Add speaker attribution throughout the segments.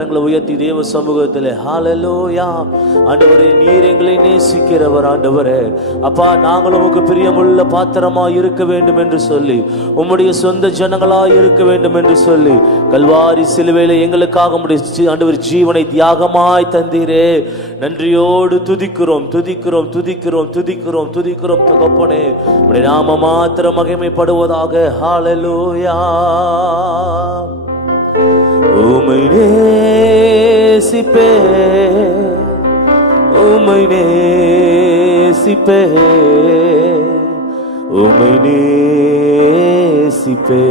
Speaker 1: கரங்களை உயர்த்தி தேவ சமூகத்தில். ஹாலலோயா ஆண்டவரே நீர் எங்களை நேசிக்கிறவர் ஆண்டவரே. அப்பா நாங்கள் உமக்கு பிரியமுள்ள பாத்திரமா இருக்க வேண்டும் என்று சொல்லி உம்முடைய சொந்த ஜனங்களா இருக்க வேண்டும் என்று சொல்லி கல்வாரி சிலுவையில எங்களுக்காக உம்முடைய ஆண்டவர் ஜீவனை தியாகமாய் தந்தீரே. நன்றியோடு துதிக்கிறோம் துதிக்கிறோம் துதிக்கிறோம் துதிக்கிறோம் துதிக்கிறோம் தகப்பனே. உடைய நாம மாத்திரம் மகிமைப்படுவதாக. ஹாலலோயா உமை நேசிப்பே உமை நேசிப்பே உமை நேசிப்பே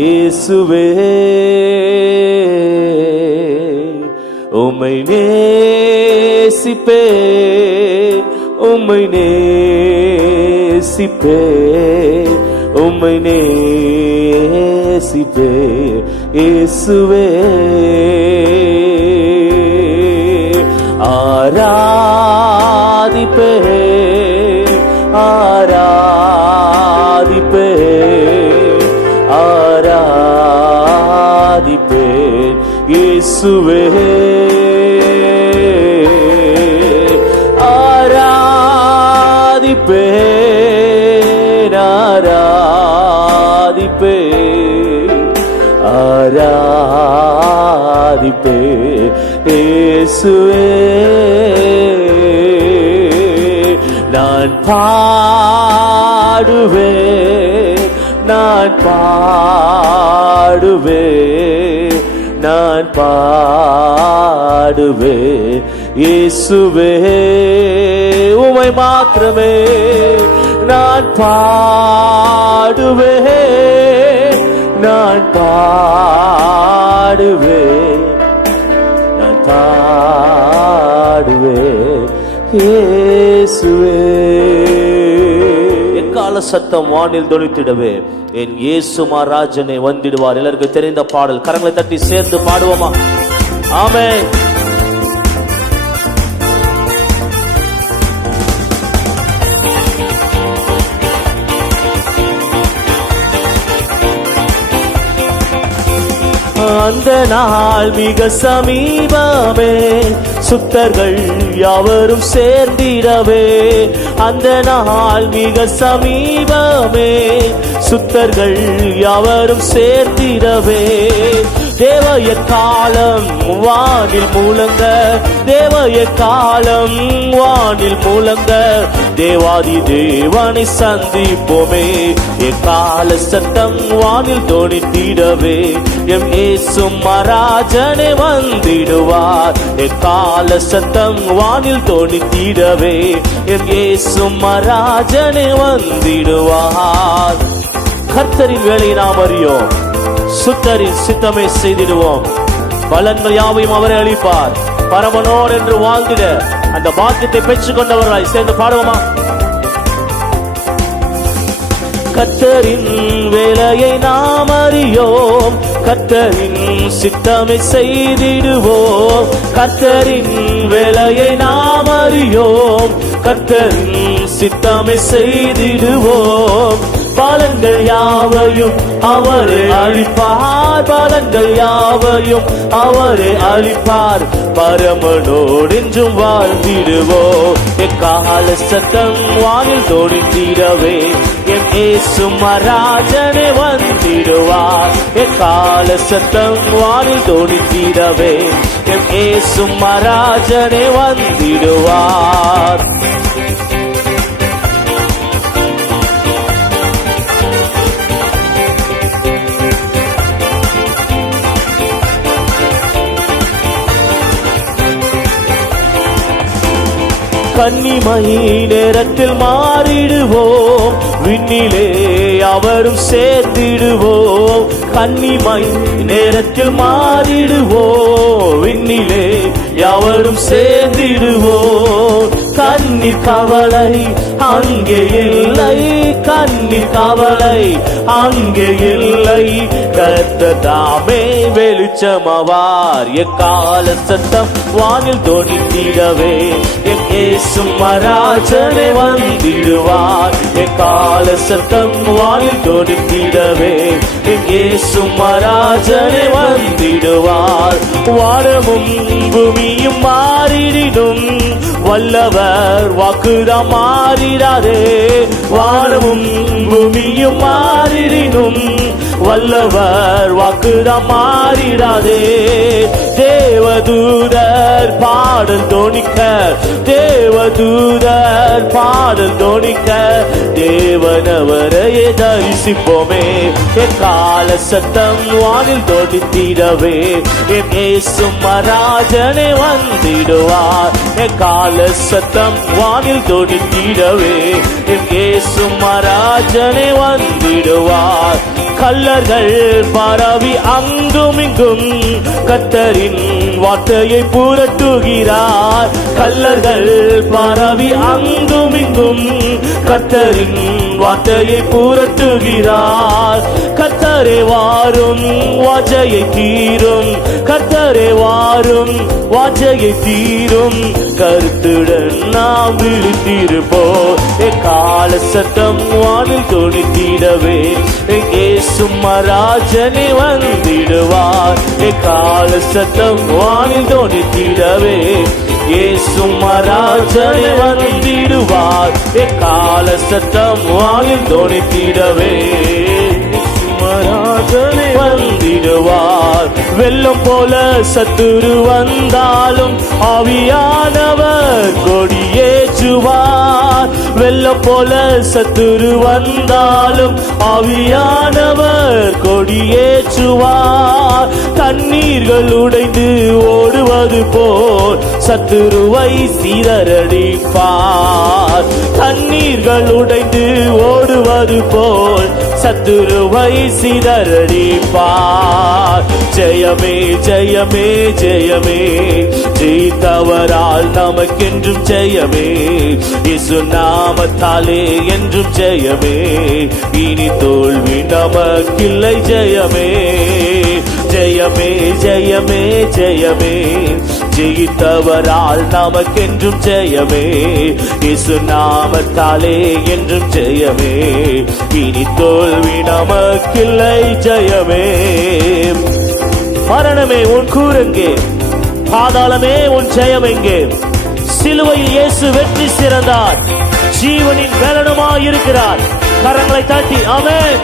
Speaker 1: இயேசுவே. உமை நேசிப்பே உமை நேசிப்பே உம்மை நேசிப்பே இயேசுவே. ആരാധിപ്പേ ആരാധിപ്പേ ആരാധിപ്പേ യേസുവേ ആരാധിപ്പേ இயேசுவே நான் பாடுவே நான் பாடுவே நான் பாடுவே. இயேசுவே உமை மாத்திரமே நான் பாடுவே நான் பாடுவே. எக்கால சத்தம் வானில் தொழித்திடவே? என் இயேசு மகாராஜனை வந்திடுவார். எல்லாருக்கும் தெரிந்த பாடல். கரங்களை தட்டி சேர்ந்து பாடுவோமா? ஆமே அந்த நாள் மிக சமீபமே. சுத்தர்கள் யாவரும் சேர்ந்திடவே அந்த நாள் மிக சமீபமே. சுத்தர்கள் யாவரும் சேர்த்திடவே தேவய காலம் வானில் மூலங்க தேவய காலம் வானில் மூலங்க தேவாதி தேவனை சந்திப்போமே. எக்கால சத்தம் வானில் தோணித்திடவே எம் ஏசும் மராஜனை வந்திடுவார். எக்கால சத்தம் வானில் தோணித்திடவே எம் ஏசும் மராஜனே வந்திடுவார். கர்த்தரின் வேலையை நாம் அறியோம். சுத்தரின் சித்தமே செய்திடுவோம். பலன்கள் யாவையும் அவரை அளிப்பார். பரமனோர் என்று வாழ்ந்திட அந்த பாக்கியத்தை பெற்றுக் கொண்டவர்களாய் சேர்ந்து பாடுவோமா? கத்தரின் வேலையை நாம் அறியோம். கத்தரின் சித்தமை செய்திடுவோம். கத்தரின் வேலையை நாம் அறியோம். கத்தரின் சித்தமை செய்திடுவோம். பலன்கள் யாவையும் அவரே அழிப்பார். பலன்கள் யாவையும் அவரே அளிப்பார் பரமனோடென்றும் வாழ்ந்திடுவோ. எக்கால சத்தம் வானில் தோடித்திடவே என் ஏசு மராஜனே வந்திடுவார். எக்கால சத்தம் வானில் தோடித்திடவே என் ஏசு மராஜனே வந்திடுவார். கன்னிமை நேரத்தில் மாறிடுவோம். விண்ணிலே அவரும் சேர்த்திடுவோம். கன்னிமை நேரத்தில் மாறிடுவோம். விண்ணிலே அவரும் சேர்ந்திடுவோம் கன்னி கவலை அங்கே இல்லை கன்னி கவலை அங்கே இல்லை. கர்த்ததாமே வெளிச்சமவார் எக்கால சத்தம் வானில் தோணித்திடவே என் இயேசு மராஜனை வந்திடுவார் எக்கால சத்தம் வானில் தோணித்திடவே என் இயேசு மராஜனை வந்திடுவார் வானமும் பூமியும் மாறிடும் வல்லவர் வாக்குதான் மாறிடாதே. வானமும் பூமியும் மாறிடினும் வல்லவர் வாக்குதான் மாறிடாதே. தேவதூதர் பாடல் தோணிக்க தேவதூதர் பாடல் தோணிக்க தேவனவரையே தரிசிப்போமே. என் கால சத்தம் வானில் தோணித்திடவே என் ஏசு மராஜனே வந்திடுவார். என் கால சத்தம் வானில் தோணித்திடவே என் ஏசு மராஜனே வந்திடுவார். கல்லர்கள் பரவி அங்கும் இங்கும் கத்தரின் வார்த்தையை புரட்டுகிறார். கல்லர்கள் பரவி அங்கும் இங்கும் கத்தரின் வார்த்தையை புரட்டுகிறார். கத்தரே வாரும் வாஜையை தீரும். கத்தரே வாரும் வாஜையை தீரும். கருத்துடன் நாம் விழித்திருப்போம். எக்கால சத்தம் வானில் துணித்திடவே. இயேசு மராஜனே வந்திடுவார். எக்கால சத்தம் வானில் துணித்திடவே இயேசு மராஜனே வந்திடுவார். கால சத்தம் வானில் துணித்திடவே மராஜனை வந்திடுவார். வெள்ளம் போல சத்துரு வந்தாலும் ஆவியானவர் மாற்றுவார் வெள்ள போல சத்துரு வந்தாலும் ஆவியானவர் கொடியேற்றுவார். தண்ணீர்கள் உடைந்து ஓடுவது போல் சத்துருவை சீரடிப்பார் தண்ணீர்கள் உடைந்து ஓடுவது போல் சத்துருவை சிதறடிப்பார் ஜெயமே ஜெயமே ஜெயமே. ஜெயித்தவரால் நமக்கென்றும் ஜெயமே. இசு நாமத்தாலே என்றும் ஜெயமே. இனி தோல்வி நமக்கில்லை ஜெயமே. ஜெயமே ஜெயமே ஜெயமே. ஜெயித்தவரால் நமக்கென்றும் ஜெயமே. இசு நாமத்தாலே என்றும் ஜெயமே. இனி தோல்வி நமக்கில்லை ஜெயமே. மரணமே உன் கூறெங்கே பாதாளமே உன் ஜெயம் எங்கே? சிலுவையில் இயேசு வெற்றி சிறந்தார். ஜீவனின் பலனுமாய் இருக்கிறார் கரங்களை தாட்டி ஆமென்.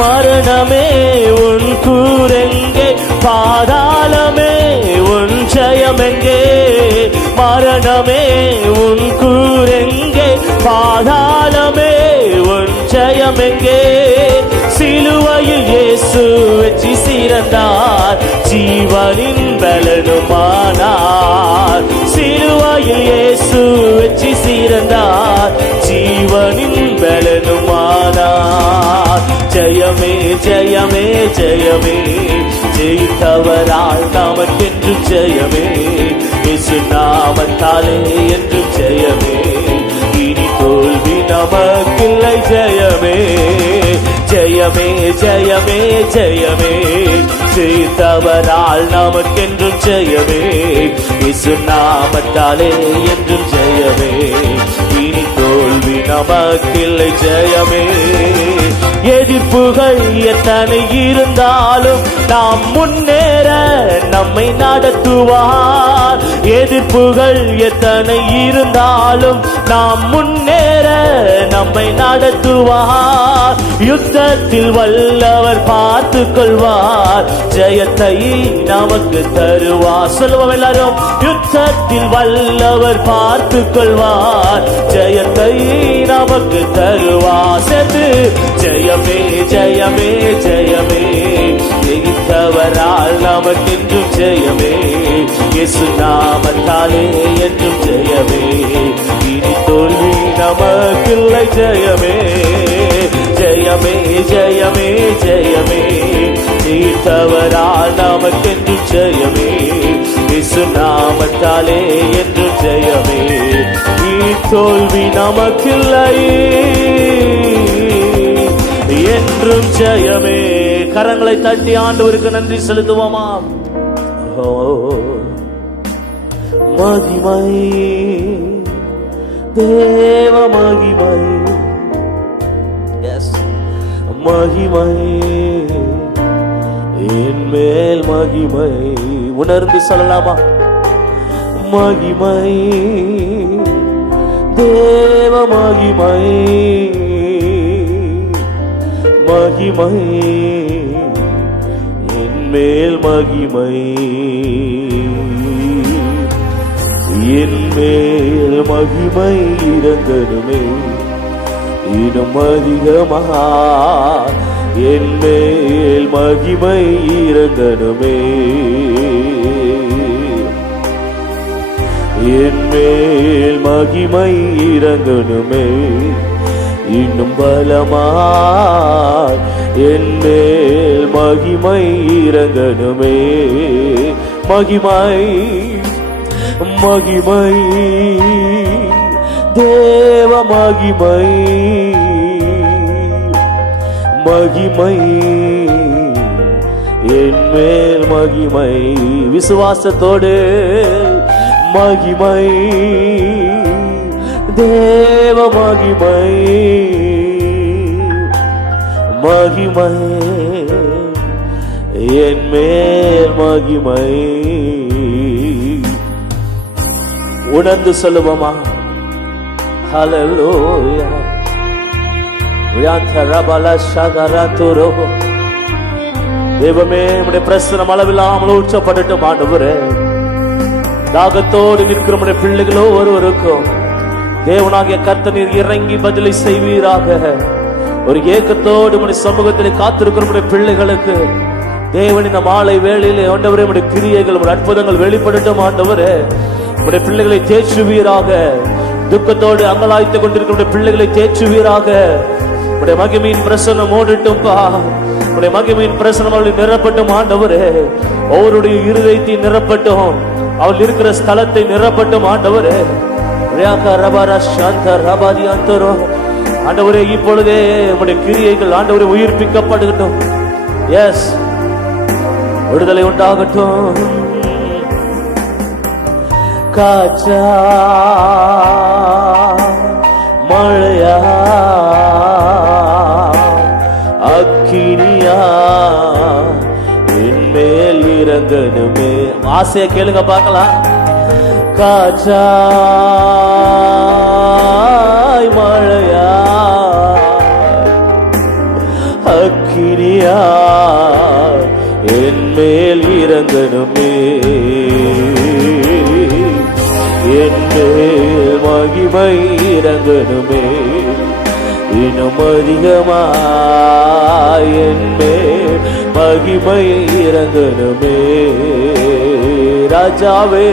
Speaker 1: மரணமே உன் கூரெங்கே பாதாளமே உன் ஜயமெங்கே. மரணமே உன் கூரெங்கே பாதா எங்கே சிலுவையில் இயேசு வெற்றி சிறந்தார். ஜீவனின் பலனுமானார். சிலுவையில் இயேசு வெற்றி சிறந்தார். ஜீவனின் பலனுமானார். ஜெயமே ஜெயமே ஜெயமே. ஜெயித்தவரால் நமக்கென்று ஜெயமே. இசு நாமத்தாலே என்று ஜெயமே. இனி தோல்வி நமக்கில்லை ஜெயமே. ஜெயமே ஜெயமே ஜெயமே. ஜெயித்தவரால் நமக்கென்றும் ஜெயமே. இசு நாமத்தாலே என்றும் ஜெயமே. இனி தோல்வி நமக்கில்லை ஜெயமே. எதிர்ப்புகள் எத்தனை இருந்தாலும் நாம் முன்னேற நம்மை நடத்துவார். எதிர்ப்புகள் எத்தனை இருந்தாலும் நாம் முன்னேற நம்மை நடத்துவார். யுத்தத்தில் வல்லவர் பார்த்து கொள்வார் ஜெயத்தை நமக்கு தருவார். சொல்லுவோம் எல்லாரும் யுத்தத்தில் வல்லவர் பார்த்து கொள்வார் ஜெயத்தை நமக்கு தருவார். சேர்த்து ஜெயமே ஜெயமே ஜெயமே. ஜெயித்தவரால் நமக்கென்றும் ஜெயமே. இயேசு நாமத்தாலே என்றும் ஜெயமே. இனி தோல்வி நமக்கில்லை ஜெயமே. ஜெயமே ஜெயமே ஜெயமே. ஜெயித்தவரால் தவறால் நமக்கென்று ஜெயமே. இசு நாமத்தாலே என்று ஜெயமே. தோல்வி நமக்கில்லை. என்றும் ஜெயமே. கரங்களை தட்டி ஆண்டவருக்கு நன்றி செலுத்துவோமா? ஓ, மகிமை. தேவ மகிமை. எஸ் மகிமை. என் மேல் மகிமை. உணர்ந்து சொல்லலாமா? மகிமை. தேவ மகிமை. மகிமை. என் மேல் மகிமை. என் மேல் மகிமை இறங்கணுமே இன்னும் அதிகமாக. என் மேல் மகிமை இறங்கணுமே என் மேல் மகிமை இறங்கணுமே இன்னும் பலமாய் என் மேல் மகிமை இறங்கணுமே. மகிமை மகிமை. தேவ மகிமை மகிமை. என் மேல் மகிமை விசுவாசத்தோடு மகிமை. தேவ மகிமை மகிமை என் மேல் மகிமை உணர்ந்து சொல்லுவோமா? ஹalleluya வியாந்தரபல சகரதுரோ. தெய்வமே உடைய பிரசனம் அளவில்லாமல் ஊற்றப்படட்டும் ஆண்டவரே தாகத்தோடு நிற்கிற உடைய பிள்ளைகளோ ஒருவருக்கும். தேவனாகிய கர்த்தனீர் இறங்கி பதிலை செய்வீராக. ஒரு ஏக்கத்தோடு உடைய சமூகத்தில் காத்திருக்கிற பிள்ளைகளுக்கு தேவனின் மாலை வேளையிலே ஆண்டவரே உடைய கிரியைகள் உடைய அற்புதங்கள் வெளிப்படட்டும் ஆண்டவரே. உடைய பிள்ளைகளை தேற்றுவீராக. துக்கத்தோடு அங்கலாய்த்து கொண்டிருக்கிற பிள்ளைகளை தேற்றுவீராக. உடைய மகிமையின் பிரசனம் ஓடட்டும்பா உடைய மகிமையின் பிரசனம் அவளை நிரப்பட்டும் ஆண்டவரே. ஒவ்வொருடைய இருதயத்தை நிரப்பட்டும். அவள் இருக்கிற ஸ்தலத்தை நிரப்பட்டும் ஆண்டவரே. ஆண்டவரே இப்பொழுதே உடைய கிரியைகள் ஆண்டவரை உயிர்ப்பிக்கப்படுகட்டும் எஸ் விடுதலை உண்டாகட்டும். காச்சா மழையா அக்கினியா என் மேல் இறங்கணுமே. ஆசையை கேளுங்க பார்க்கலாம். காற்றாய் மழையா அக்கினியா என் மேல் இறங்கணுமே என் மேல் மகிமை இறங்கணுமே இன்னும் அதிகமாய் என் மேல் மகிமை இறங்கணுமே ராஜாவே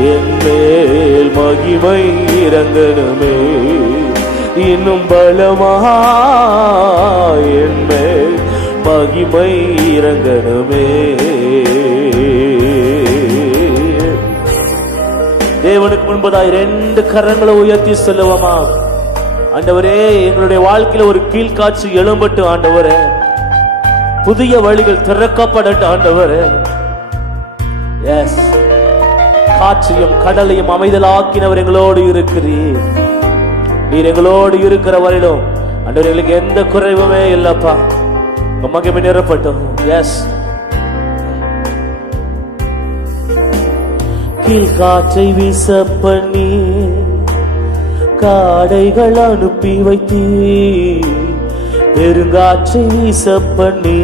Speaker 1: என் மேல் மகிமை இறங்கணுமே. இன்னும் பலமா என் மேல் மகிமை இறங்கணுமே. தேவனுக்கு முன்பதாய் ரெண்டு கரங்களை உயர்த்தி செல்லுவோமா? ஆண்டவரே எங்களுடைய வாழ்க்கையில ஒரு கீழ்காட்சி எழும்பட்டு ஆண்டவரே. புதிய வழிகள் திறக்கப்படட்டு ஆண்டவரே. எஸ் காற்றையும் கடலையும் அமைதலாக்கினவர் எங்களோடு இருக்கிறீர். நீர் எங்களோடு இருக்கிற வரையிலும் அன்றவர் எங்களுக்கு எந்த குறைவுமே இல்லப்பா. உங்க மகிமை நிறப்பட்டோம் எஸ் கீழ்காற்றை வீச பண்ணி காடைகள் அனுப்பி வைத்தீ பெருங்காற்றை வீச பண்ணி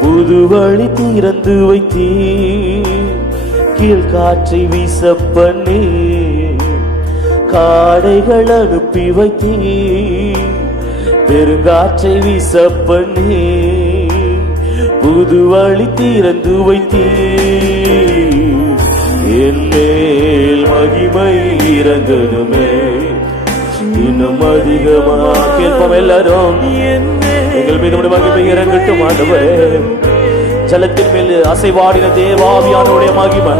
Speaker 1: புது வழி திறந்து வைத்தீ கீழ்காற்றை வீச பண்ணி காடைகள் அனுப்பி வைத்தீ. பெருங்காற்றை வீச பண்ணி புது வழி திறந்து வைத்தீ. என் மேல் மகிமை இறங்கணுமே. இன்னும் அதிகமா கேட்போம் எல்லாரும். எங்கள் மீது மகிமை இறங்கட்டும் ஆண்டவரே. ஜலத்தின் மேல் அசைவாடின தேவாவியானுடைய மகிமை.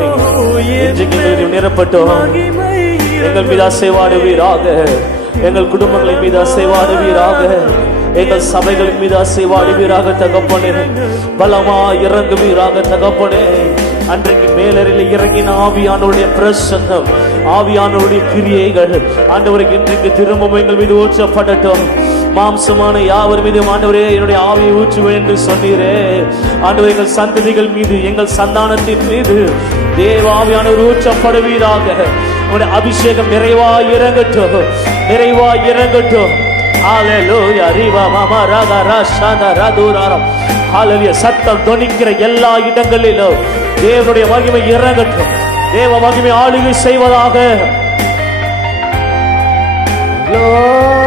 Speaker 1: இன்றைக்கு நிரப்பட்டோம். எங்கள் மீது அசைவாடுவீராக. எங்கள் குடும்பங்களின் மீது அசைவாடுவீராக. எங்கள் சபைகளின் மீது அசைவாடுவீராக தகப்பனே. பலமா இறங்குவீராக தகப்பனே. அன்றைக்கு மேலறையில் இறங்கின ஆவியானுடைய பிரசன்னம் ஆவியானுடைய கிரியைகள். ஆண்டவருக்கு இன்றைக்கு திரும்பவும் எங்கள் மீது ஊற்றப்படட்டும். மாம்சமான யாவர் மீது ஆண்டவரே என்னுடைய ஆவியை ஊற்றுவேன் என்று சொன்னீரே. ஆண்டவர் எங்கள் சந்ததிகள் மீது எங்கள் சந்தானத்தின் மீது தேவாவியானவர் ஊற்றப்படுவீராக. உடைய அபிஷேகம் நிறைவா இறங்கட்டும் நிறைவா இறங்கட்டும். ஹalleluya ரிவா மாமா ராகா ராஷாதா ராதுராரம் ஹalleluya சத்தம் தொனிக்கிற எல்லா இடங்களிலும் தேவனுடைய மகிமை இறங்கட்டும். தேவ மகிமை ஆளுகை செய்வதாக. யா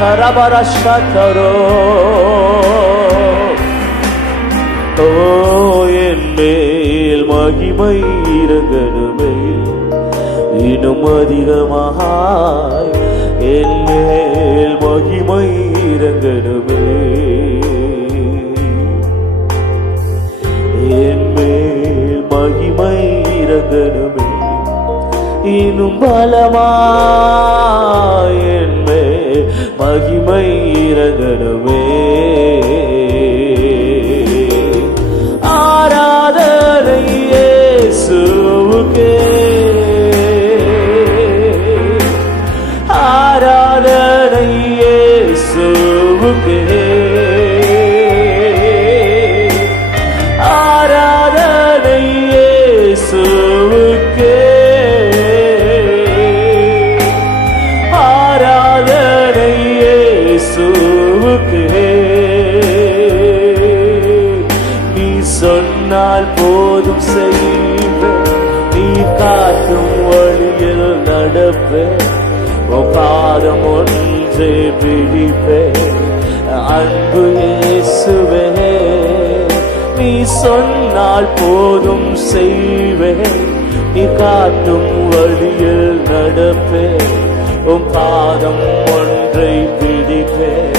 Speaker 1: கரபரஷதரோ ஓ என் மேல் மகிமை இறங்கணுமே. இன்னும் அதிகமாய் என் மேல் மகிமை இறங்கணுமே. என் மேல் மகிமை இறங்கணுமே. இன்னும் பலமாய் என் மகிமை இறங்கணுமே ஆராதனை சொன்னால் போதும் செய்வேன் நீ காட்டும் வழியில் நடப்பேன் உன் பாதம் ஒன்றே பிடிப்பேன் அன்பு இயேசுவே நீ சொன்னால் போதும் செய்வேன் நீ காட்டும் வழியில் நடப்பேன் உன் பாதம் ஒன்றை பிடிப்பேன்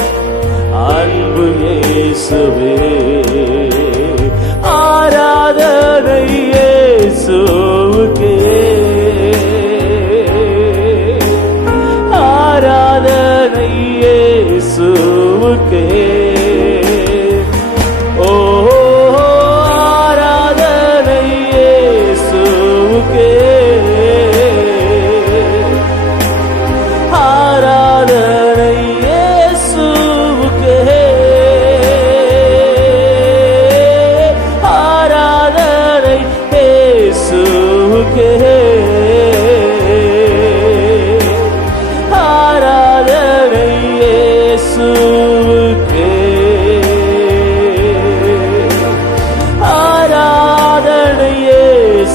Speaker 1: அன்பு இயேசுவே. ஆராதனை இயேசுவுக்கே. ஆராதனை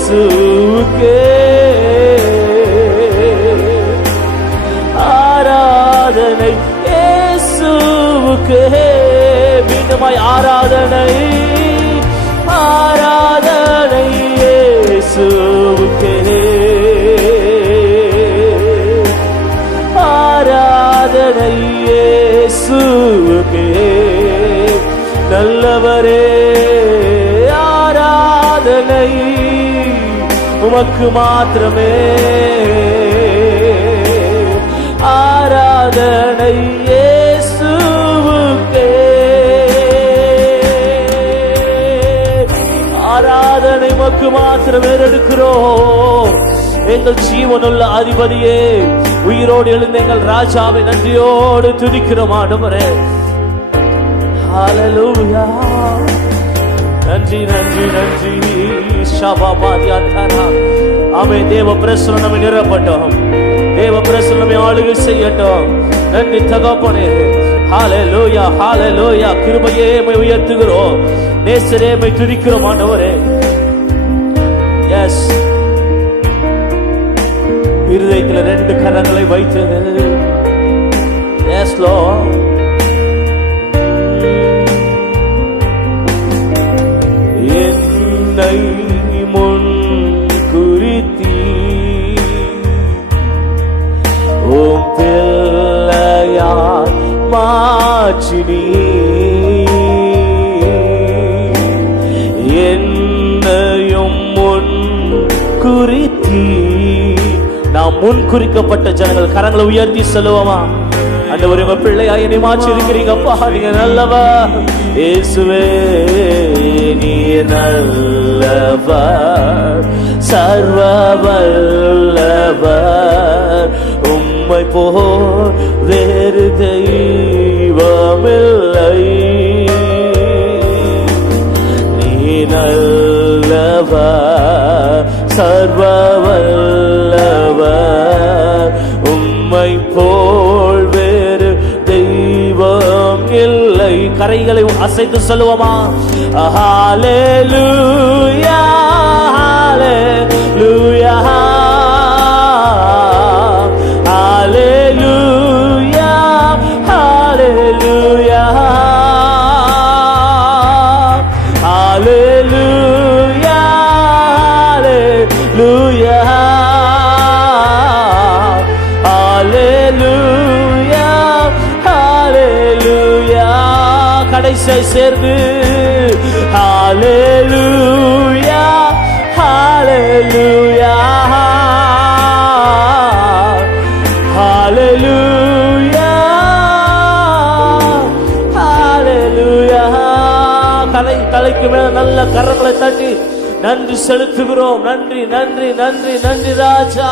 Speaker 1: இயேசுக்கே ஆராதனை இயேசுக்கே மீண்டுமாய் ஆராதனை ஆராதனை இயேசுக்கே ஆராதனை இயேசுக்கே நல்லவரே உமக்கு மாத்திரமே. ஆராதனை இயேசுவுக்கே. ஆராதனை உமக்கு மாத்திரம் எடுக்கிறோம் எங்கள் ஜீவனுள்ள அதிபதியே உயிரோடு எழுந்த எங்கள் ராஜாவை நன்றியோடு துதிக்கிறோம் ஆண்டவரே. நன்றி நன்றி நன்றி. அவை தேவ பிரசனம் நம்மை நிரப்பட்டோம் தேவ பிரசனம் நம்மை ஆளுகை செய்யட்டும் நன்றி தகப்பனே ஹாலே லோயா ஹாலே லோயா கிருபையே மை உயர்த்துகிறோம் நேசரே மை துதிக்கிறோம் ஆண்டவரே எஸ் இருதயத்தில் ரெண்டு கரங்களை வைத்தது குறிக்கப்பட்ட ஜனங்கள் கரங்களை உயர்த்தி சொல்லுவோமா? ஆண்டவர் உங்க பிள்ளையா என்னை மாற்றி இருக்கிறீங்கப்பா நீங்க நல்லவா? இயேசுவே நீ நல்லவா? சர்வ வல்லவர் உம்மை போ வேறு தெய்வமில்லை. நீ நல்லவா? சர்வ வல்ல கரைகளை அசைத்து சொல்லுவோமா ஹாலே லூயா ஹாலே லூயா கடைசியை சேர்ந்து. ஹாலேலூயா ஹாலேலூயா ஹாலேலூயா ஹாலேலூயா தலை தலைக்கு மேல நல்ல கரங்களை தட்டி நன்றி செலுத்துகிறோம். நன்றி நன்றி நன்றி நன்றி ராஜா.